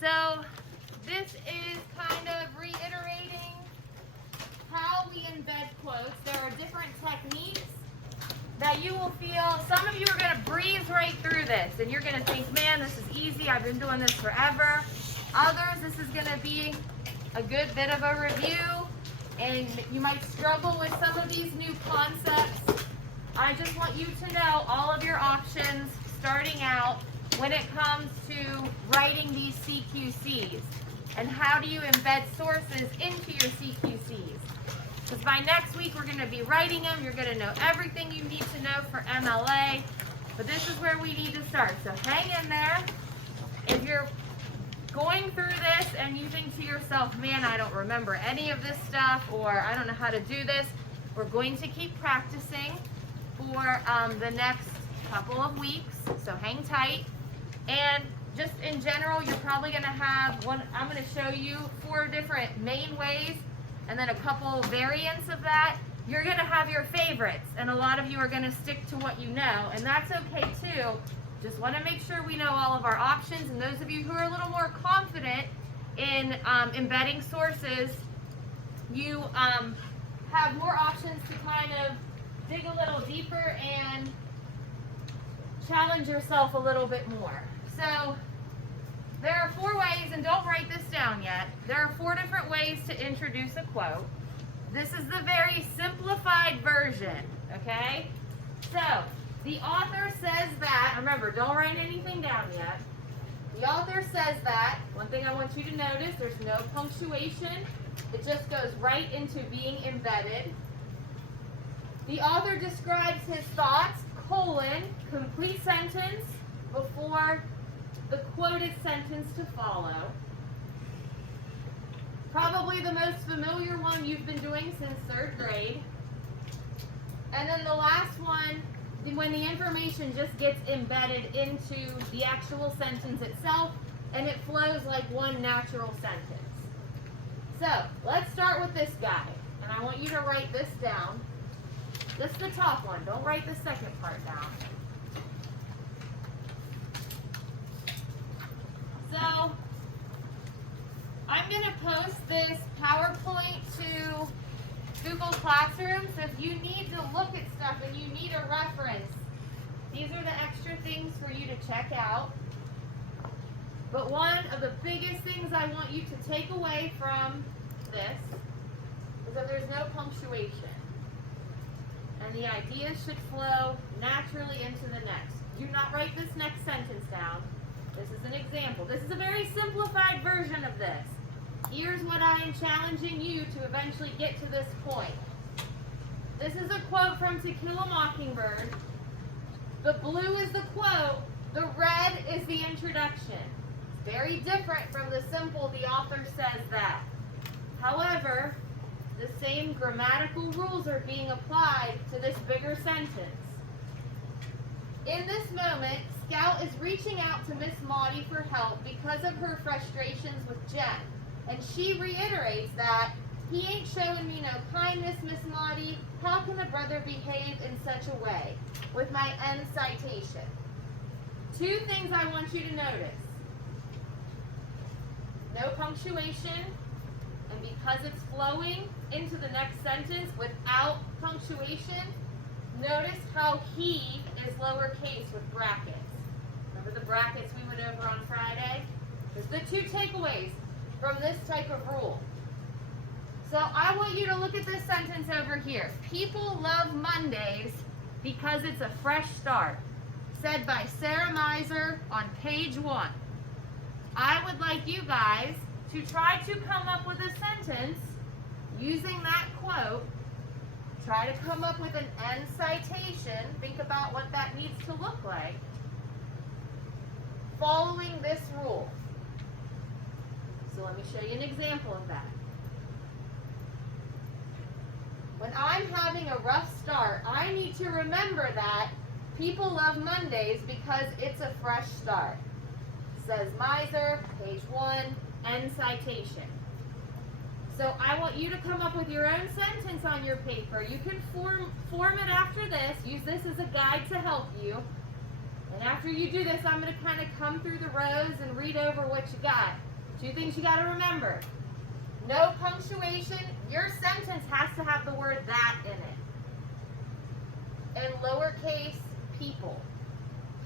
So this is kind of reiterating how we embed quotes. There are different techniques that you will feel. Some of you are going to breeze right through this and you're going to think, man, this is easy. I've been doing this forever. Others, this is going to be a good bit of a review and you might struggle with some of these new concepts. I just want you to know all of your options starting out when it comes to writing these CQCs and how do you embed sources into your CQCs. Because by next week we're going to be writing them. You're going to know everything you need to know for MLA. But this is where we need to start. So hang in there. If you're going through this and you think to yourself, man, I don't remember any of this stuff, or I don't know how to do this, we're going to keep practicing for the next couple of weeks. So hang tight. And just in general, you're probably going to have one. I'm going to show you 4 different main ways and then a couple variants of that. You're going to have your favorites, and a lot of you are going to stick to what you know, and that's okay too. Just want to make sure we know all of our options, and those of you who are a little more confident in embedding sources, you have more options to kind of dig a little deeper and challenge yourself a little bit more. So there are 4 ways, and don't write this down yet. There are 4 different ways to introduce a quote. This is the very simplified version, okay? So the author says that, remember, don't write anything down yet. The author says that, one thing I want you to notice, there's no punctuation. It just goes right into being embedded. The author describes his thoughts, colon, complete sentence before the quoted sentence to follow. Probably the most familiar one you've been doing since 3rd grade. And then the last one, when the information just gets embedded into the actual sentence itself and it flows like one natural sentence. So let's start with this guy. And I want you to write this down. This is the top one. Don't write the second part down. So I'm going to post this PowerPoint to Google Classroom. So if you need to look at stuff and you need a reference, these are the extra things for you to check out. But one of the biggest things I want you to take away from this is that there's no punctuation. And the ideas should flow naturally into the next. Do not write this next sentence down. This is an example. This is a very simplified version of this. Here's what I am challenging you to eventually get to this point. This is a quote from To Kill a Mockingbird. The blue is the quote. The red is the introduction. It's very different from the simple the author says that. However, the same grammatical rules are being applied to this bigger sentence. In this moment, Scout is reaching out to Miss Maudie for help because of her frustrations with Jen. And she reiterates that, he ain't showing me no kindness, Miss Maudie. How can a brother behave in such a way? With my end citation. 2 things I want you to notice. No punctuation, and because it's flowing into the next sentence without punctuation, notice how he is lowercase with brackets. Remember the brackets we went over on Friday? There's the 2 takeaways from this type of rule. So I want you to look at this sentence over here. People love Mondays because it's a fresh start. Said by Sarah Miser on page 1. I would like you guys to try to come up with a sentence using that quote. Try to come up with an end citation. Think about what that needs to look like. Following this rule. So let me show you an example of that. When I'm having a rough start, I need to remember that people love Mondays because it's a fresh start. Says Miser, page 1, end citation. So I want you to come up with your own sentence on your paper. You can form it after this. Use this as a guide to help you. And after you do this, I'm going to kind of come through the rows and read over what you got. Two things you got to remember. No punctuation. Your sentence has to have the word that in it. And lowercase people.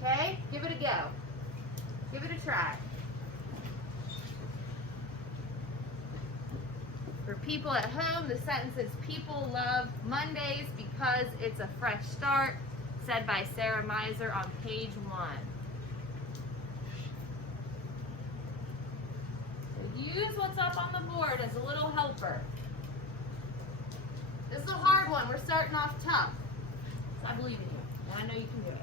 Okay? Give it a go. Give it a try. For people at home, the sentence is people love Mondays because it's a fresh start, said by Sarah Miser on page 1. So use what's up on the board as a little helper. This is a hard one. We're starting off tough. So I believe in you, and I know you can do it.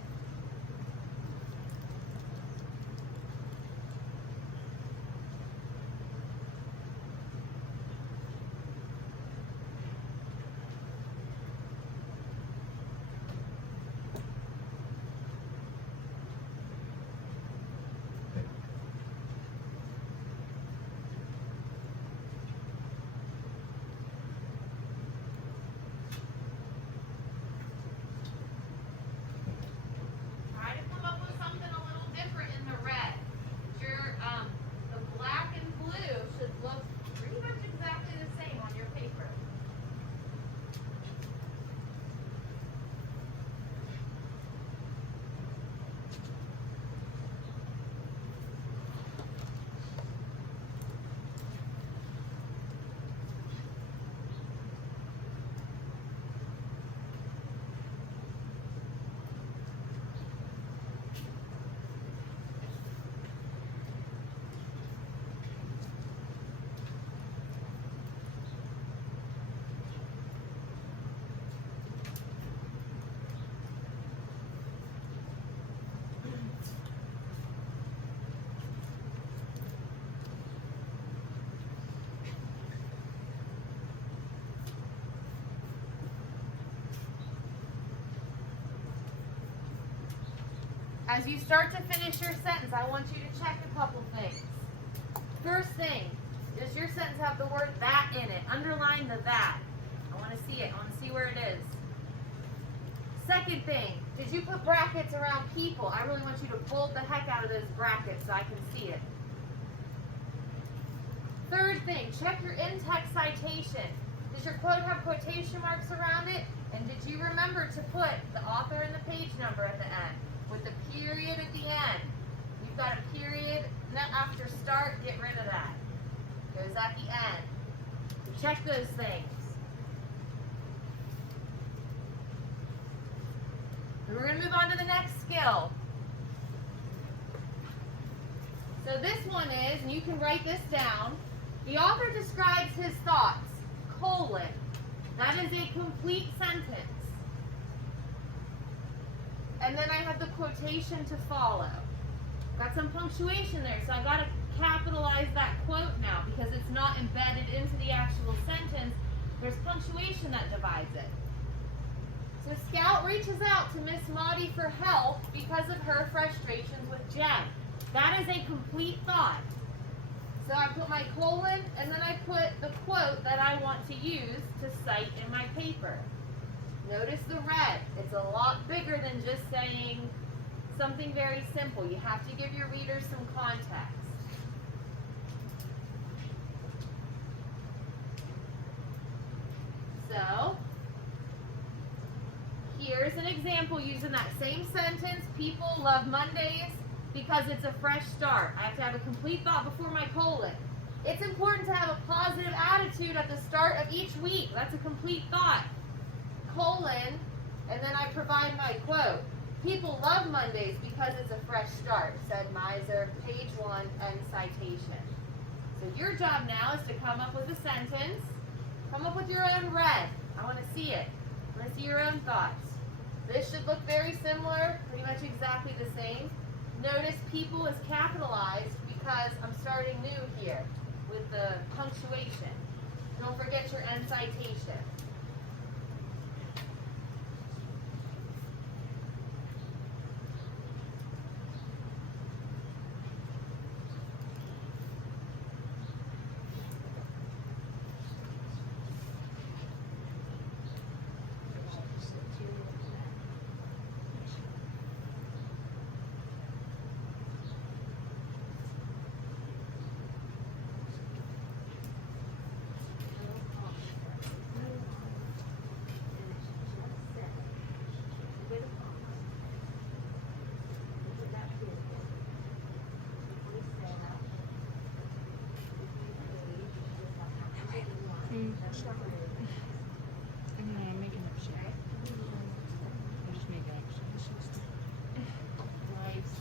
As you start to finish your sentence, I want you to check a couple things. First thing, does your sentence have the word that in it? Underline the that. I want to see it. I want to see where it is. Second thing, did you put brackets around people? I really want you to bold the heck out of those brackets so I can see it. Third thing, check your in-text citation. Does your quote have quotation marks around it? And did you remember to put the author and the page number at the end? With the period at the end. You've got a period after start, get rid of that. Goes at the end. So check those things. And we're going to move on to the next skill. So this one is, and you can write this down, the author describes his thoughts, colon. That is a complete sentence. And then I have the quotation to follow. Got some punctuation there, so I got to capitalize that quote now because it's not embedded into the actual sentence. There's punctuation that divides it. So Scout reaches out to Miss Maudie for help because of her frustrations with Jen. That is a complete thought. So I put my colon, and then I put the quote that I want to use to cite in my paper. Notice the red. It's a lot bigger than just saying something very simple. You have to give your readers some context. So, here's an example using that same sentence. People love Mondays because it's a fresh start. I have to have a complete thought before my colon. It's important to have a positive attitude at the start of each week. That's a complete thought. Colon, and then I provide my quote. People love Mondays because it's a fresh start, said Miser, page 1, and citation. So your job now is to come up with a sentence. Come up with your own red. I want to see it. I want to see your own thoughts. This should look very similar, pretty much exactly the same. Notice people is capitalized because I'm starting new here with the punctuation. Don't forget your end citation. I'm making up shit. I'm just making up shit. Nice.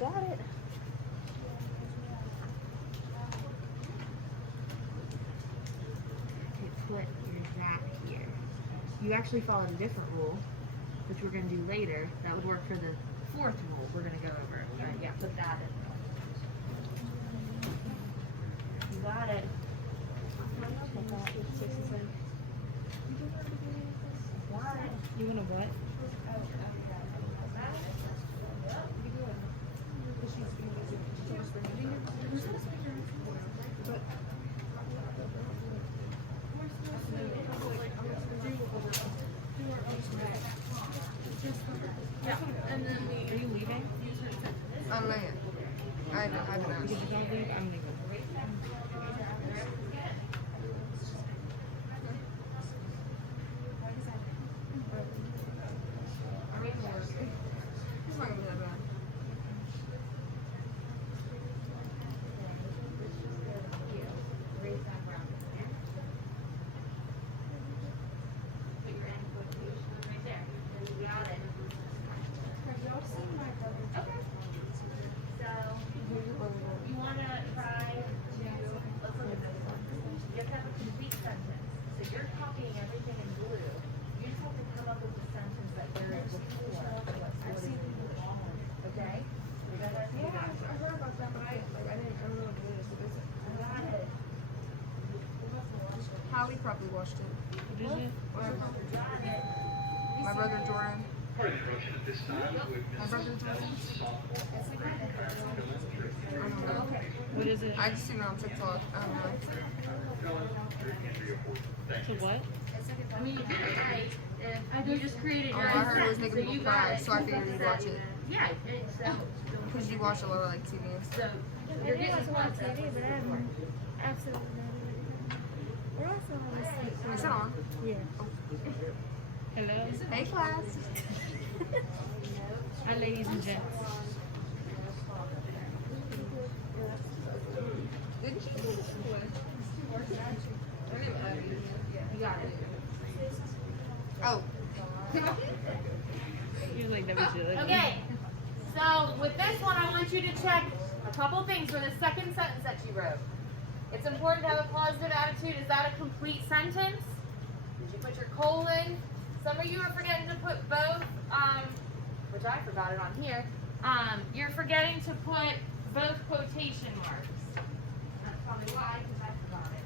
Got it. Okay, put your that here. You actually followed a different rule, which we're going to do later. That would work for the fourth rule we're going to go over. All right, yeah, put that in. You got it. Got it. You want a what? Yeah. And then Are you leaving? I'm not yet. I haven't asked. Did you guys leave? I'm leaving. It's not gonna be that bad. you want to try to, let's look at this one. You have to have a complete sentence. So you're copying everything in blue. You just have to come up with the sentence that there is before. I've seen people wrong. Okay? You got that? Yeah, I heard about that, but I don't know what it is. I got it. Hallie probably watched it. Did you? Got it. My brother Jordan. My brother Jordan. I don't know. What is it? I just seen it on TikTok. I don't know. So what? I mean, you did it right. If you just created Oh, your I own heard it was sentence, making people you got cry, it. so I figured you'd watch it. Yeah, and so Because you watch a lot of like TV and stuff. you're getting close. TV, but I haven't absolutely no idea. We're also on this thing. Is it on? Yeah. Hello? Hey class. Hi, ladies and gents. Didn't you do this one? You got it. Oh. You're like, that was really Okay, so with this one, I want you to check a couple things for the second sentence that you wrote. It's important to have a positive attitude. Is that a complete sentence? Did you put your colon? Some of you are forgetting to put both, which I forgot it on here. You're forgetting to put both quotation marks. That's probably why, because I forgot it.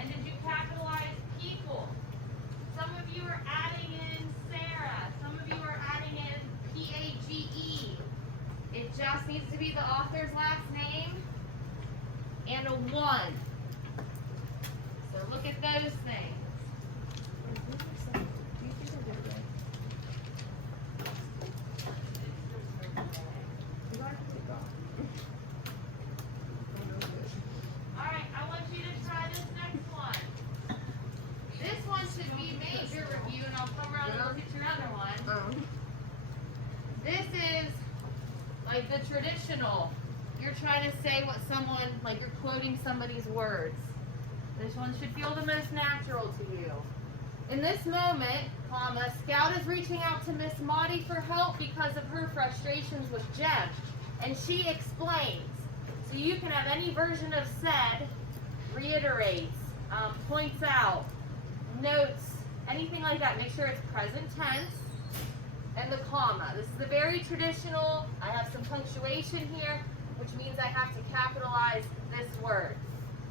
And did you capitalize people? Some of you are adding in Sarah. Some of you are adding in P-A-G-E. It just needs to be the author's last name and a 1. So or look at those things. Alright, I want you to try this next one. This one should be major review, and I'll come around and look at your other one. This is like the traditional. You're trying to say what someone, like you're quoting somebody's words. This one should feel the most natural to you. In this moment, comma, Scout is reaching out to Miss Maudie for help because of her frustrations with Jem. And she explains. So you can have any version of said, reiterates, points out, notes, anything like that. Make sure it's present tense. And the comma. This is the very traditional. I have some punctuation here, which means I have to capitalize this word.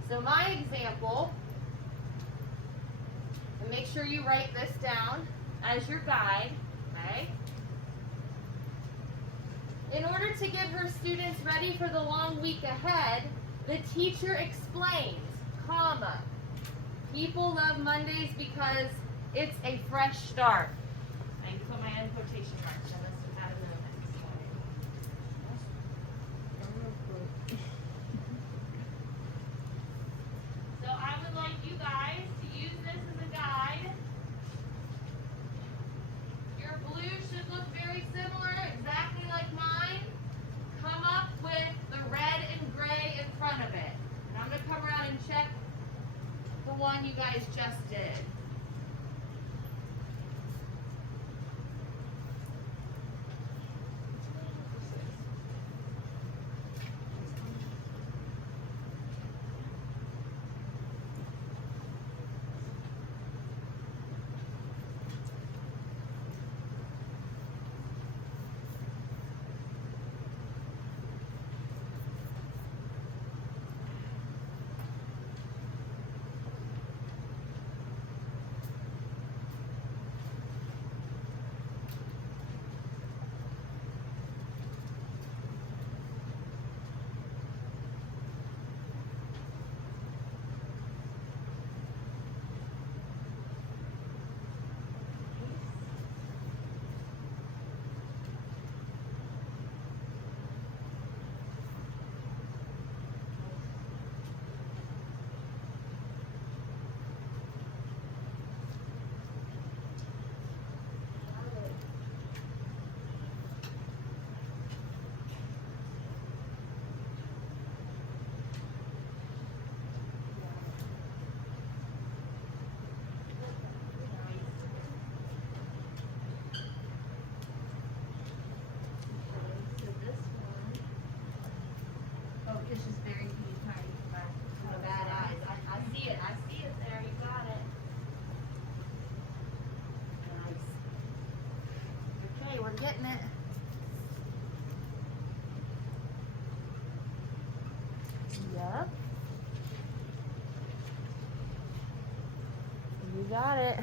So my example, and make sure you write this down as your guide, okay? In order to get her students ready for the long week ahead, the teacher explains, comma, people love Mondays because it's a fresh start. I can put my own quotation marks. I must have had a moment. So I would like you guys to use this as a guide. Your blue should look very similar, exactly like mine. Come up with the red and gray in front of it. And I'm going to come around and check the one you guys just did. It's just very tiny, my bad eyes. I see it. I see it there. You got it. Nice. Okay, we're getting it. Yep. You got it.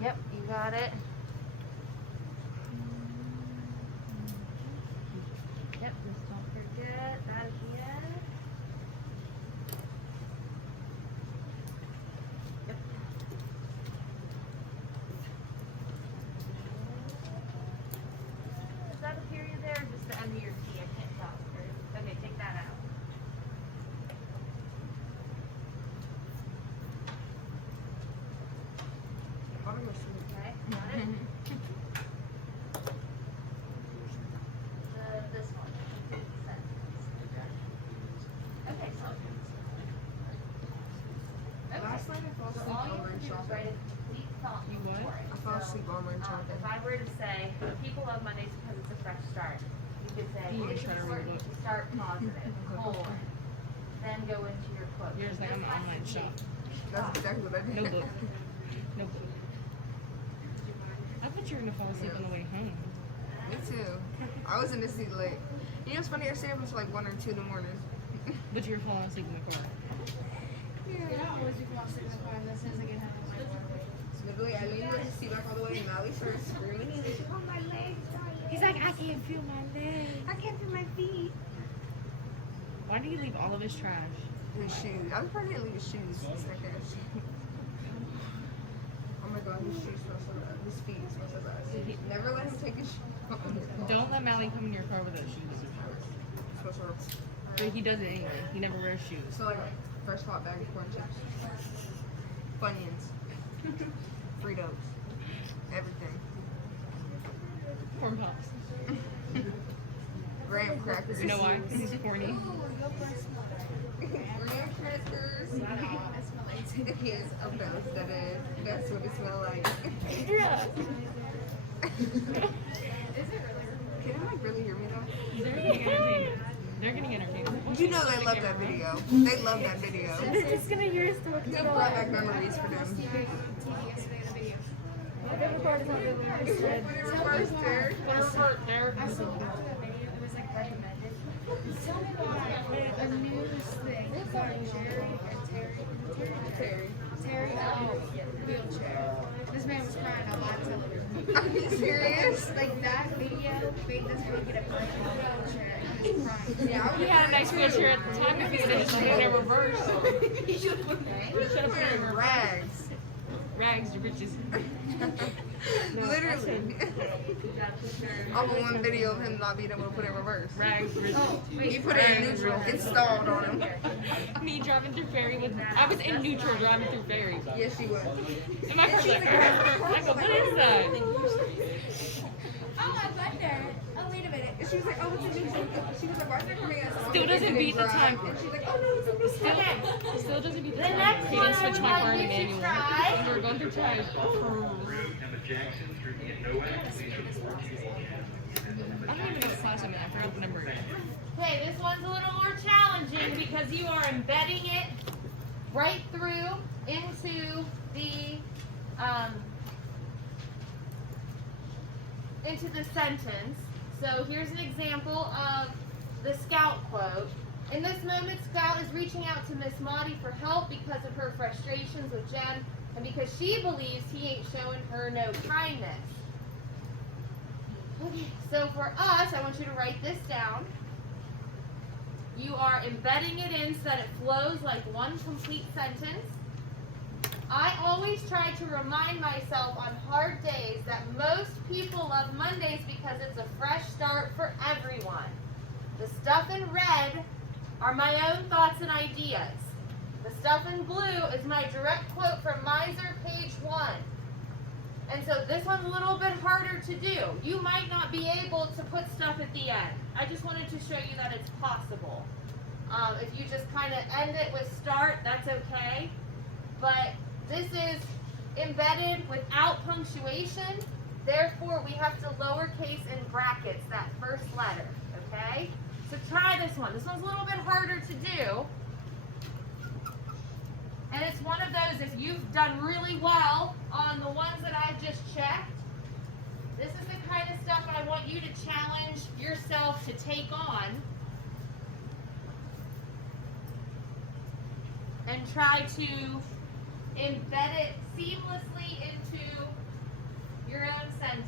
Yep, you got it. Yep, just don't forget that at the end. Yep. Is that a period there or just the end of your T? I can't tell. Okay, take that out. Okay, got it? This one. Okay, so. Last night I fell So asleep all you on have to do is lunch write a complete thought You what? for it. I fell So, asleep on lunch if I were to say, people love Mondays because it's a fresh start, you could say, You it's try to read important it. to start positive, colon, then go into your quote. You're just like, I'm This an has online to shop. be- That's exactly what I did. No book. No book. I thought you were gonna fall asleep on the way home. Me too. I was in the seat late. You know what's funny? I stayed up until like 1 or 2 in the morning. But you were falling asleep in the car. Yeah. always be falling asleep in the car as soon as I get home. Literally, I leaned in the seat Literally, Molly started screaming. He's like, "Oh, my legs, Ryan." He's like, I can't feel my legs. I can't feel my feet. Why did he leave all of his trash? His shoes. I was probably gonna leave his shoes. Sick ass. Oh my god, his shoes smell so bad. His feet smell so bad. Never let him take his shoes off. Don't let Mally come in your car with those shoes. Smells horrible. But he does it anyway. He never wears shoes. So like fresh hot bag of corn chips, Funyuns, Fritos, everything. Corn pops. Graham crackers. You know why? Because he's corny. Graham crackers. Yes, okay, that is. That's what it smells like. Yeah. Can I like really hear me though? They're getting entertained. They're geting entertained. You know they love that video. They love that video. They're just gonna hear us talking It about brought back memories for them. the recording of the reverse thread. They're I saw it was like recommended. Tell me why a news thing about Terry wheelchair. This man was crying on live television. Are you serious? Like that video made this man get a brand new wheelchair and he was crying. Yeah, I He had a nice wheelchair at the time if he would have just put it in reverse. He should have put it in rags. Rags to riches. Literally. I want one video of him not being able to put it in reverse. Rags to riches. He put it in neutral. It stalled on him. Me driving through Ferry with, I was in neutral driving through Ferry. Yes, she was. And my car's like, I go, what is that? Oh, I wonder. Oh, wait a minute. And she was like, oh, it's a neutral. She was like, why is it coming out? Still doesn't beat the time. And she's like, oh, no, it's a neutral. Still doesn't beat the The time. next He one didn't switch I my car want to you to manual. try. We were going through time. I don't even know what class I'm in. I forgot the number again. Okay, this one's a little more challenging because you are embedding it right through into the sentence. So here's an example of the Scout quote. In this moment, Scout is reaching out to Miss Maudie for help because of her frustrations with Jen and because she believes he ain't showing her no kindness. Okay, so for us, I want you to write this down. You are embedding it in so that it flows like one complete sentence. I always try to remind myself on hard days that most people love Mondays because it's a fresh start for everyone. The stuff in red are my own thoughts and ideas. The stuff in blue is my direct quote from Miser, page 1. And so this one's a little bit harder to do. You might not be able to put stuff at the end. I just wanted to show you that it's possible. If you just kind of end it with start, that's okay. But this is embedded without punctuation. Therefore, we have to lowercase in brackets that first letter, okay? So try this one. This one's a little bit harder to do. And it's one of those, if you've done really well on the ones that I've just checked, this is the kind of stuff I want you to challenge yourself to take on and try to embed it seamlessly into your own sentence.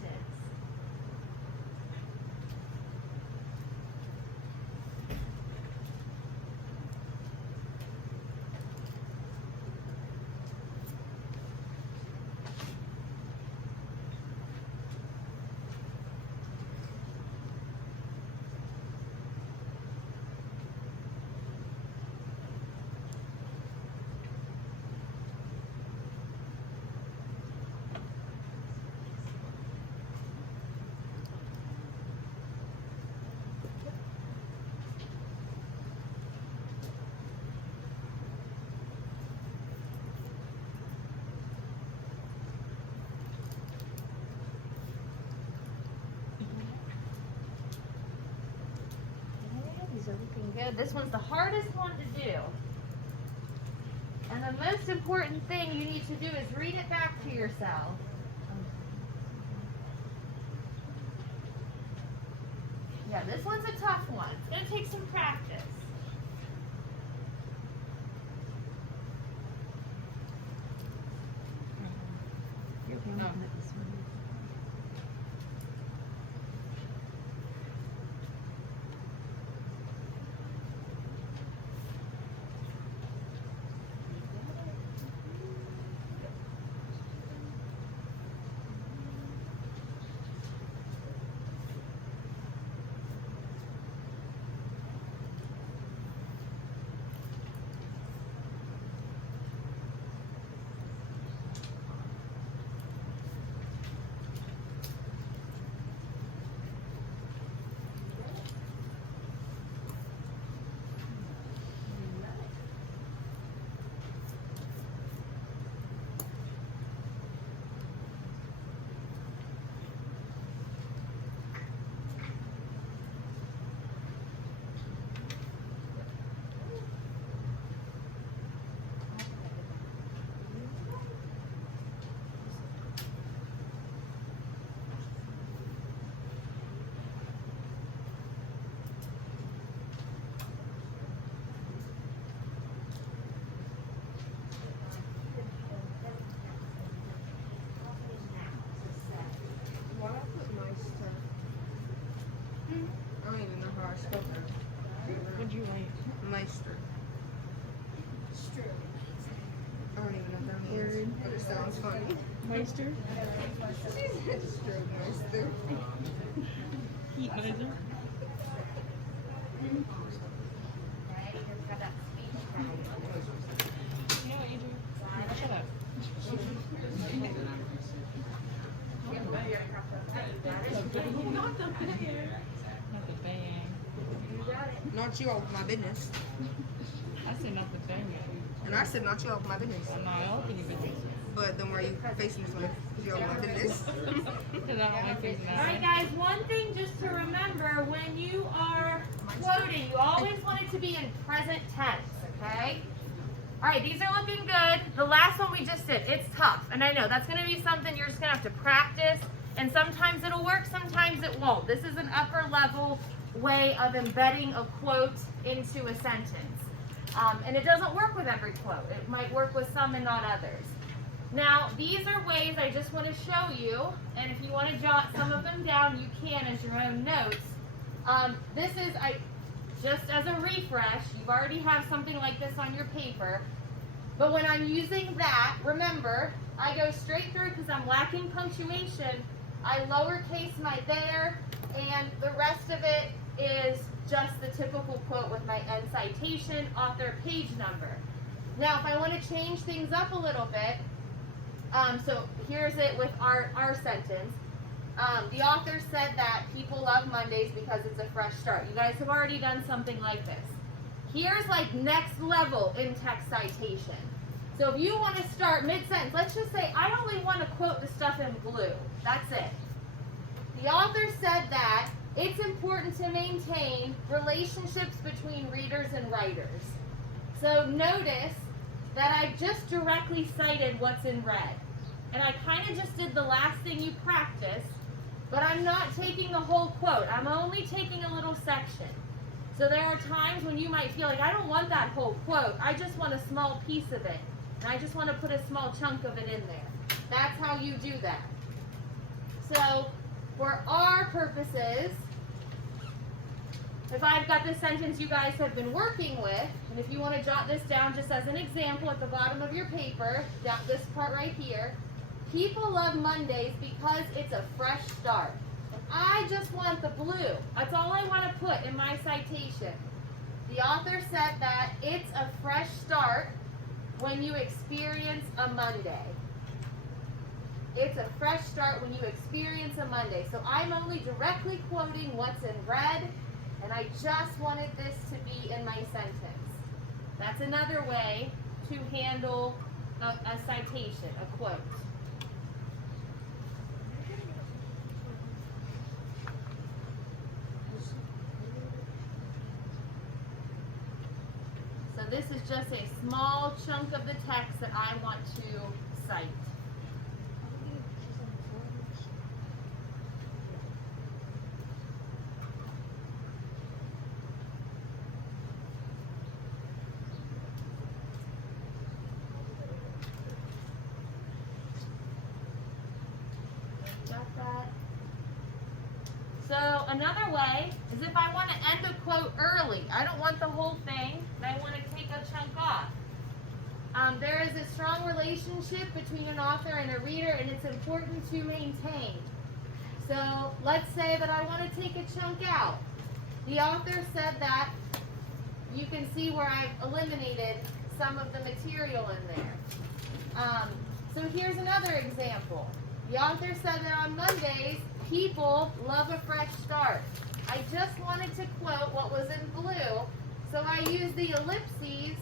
These are looking good. This one's the hardest one to do. And the most important thing you need to do is read it back to yourself. Yeah, this one's a tough one. It's going to take some practice. No. sounds funny. Moisture. Strobe Heat miser. Okay, he's got that speech tag. No, Adrian. Shut up. Not the bang. Not you all my business. I said not the bang. And I said not you all my business. I'm not helping you business. But then why are you facing this way? Because you all my business. Because I don't like facing that Alright way. guys, one thing just to remember when you are quoting, you always want it to be in present tense, okay? Alright, these are looking good. The last one we just did, it's tough. And I know that's going to be something you're just going to have to practice. And sometimes it'll work, sometimes it won't. This is an upper level way of embedding a quote into a sentence. And it doesn't work with every quote. It might work with some and not others. Now, these are ways I just want to show you, and if you want to jot some of them down, you can as your own notes. This is, just as a refresh, you've already have something like this on your paper, but when I'm using that, remember, I go straight through because I'm lacking punctuation. I lowercase my there, and the rest of it is just the typical quote with my end citation, author, page number. Now, if I want to change things up a little bit, so here's it with our sentence. The author said that people love Mondays because it's a fresh start. You guys have already done something like this. Here's like next level in text citation. So if you want to start mid-sentence, let's just say I only want to quote the stuff in blue. That's it. The author said that it's important to maintain relationships between readers and writers. So notice that I just directly cited what's in red. And I kind of just did the last thing you practiced, but I'm not taking the whole quote. I'm only taking a little section. So there are times when you might feel like, I don't want that whole quote. I just want a small piece of it. And I just want to put a small chunk of it in there. That's how you do that. So for our purposes, if I've got this sentence you guys have been working with, and if you want to jot this down just as an example at the bottom of your paper, this part right here, people love Mondays because it's a fresh start. And I just want the blue. That's all I want to put in my citation. The author said that it's a fresh start when you experience a Monday. It's a fresh start when you experience a Monday. So I'm only directly quoting what's in red, and I just wanted this to be in my sentence. That's another way to handle a citation, a quote. So this is just a small chunk of the text that I want to cite. Got that? So another way is if I want to end a quote early. I don't want the whole thing, and I want to take a chunk off. There is a strong relationship between an author and a reader, and it's important to maintain. So let's say that I want to take a chunk out. The author said that you can see where I've eliminated some of the material in there. So here's another example. The author said that on Mondays, people love a fresh start. I just wanted to quote what was in blue, so I used the ellipses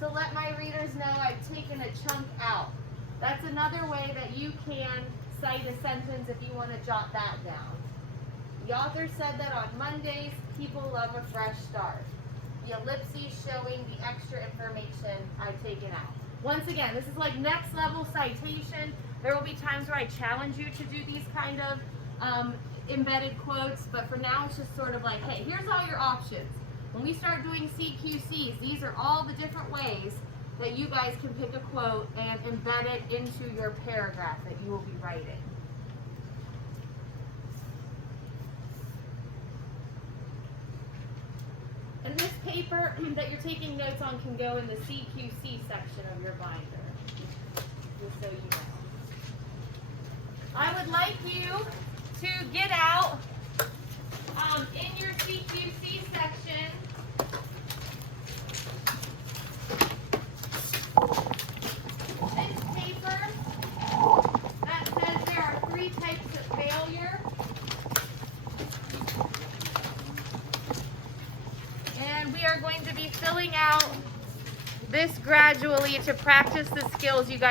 to let my readers know I've taken a chunk out. That's another way that you can cite a sentence if you want to jot that down. The author said that on Mondays, people love a fresh start. The ellipses showing the extra information I've taken out. Once again, this is like next level citation. There will be times where I challenge you to do these kind of embedded quotes, but for now it's just sort of like, hey, here's all your options. When we start doing CQCs, these are all the different ways that you guys can pick a quote and embed it into your paragraph that you will be writing. And this paper that you're taking notes on can go in the CQC section of your binder, just so you know. would like you to get out in your CQC section this paper that says there are 3 types of failure. And we are going to be filling out this gradually to practice the skills you guys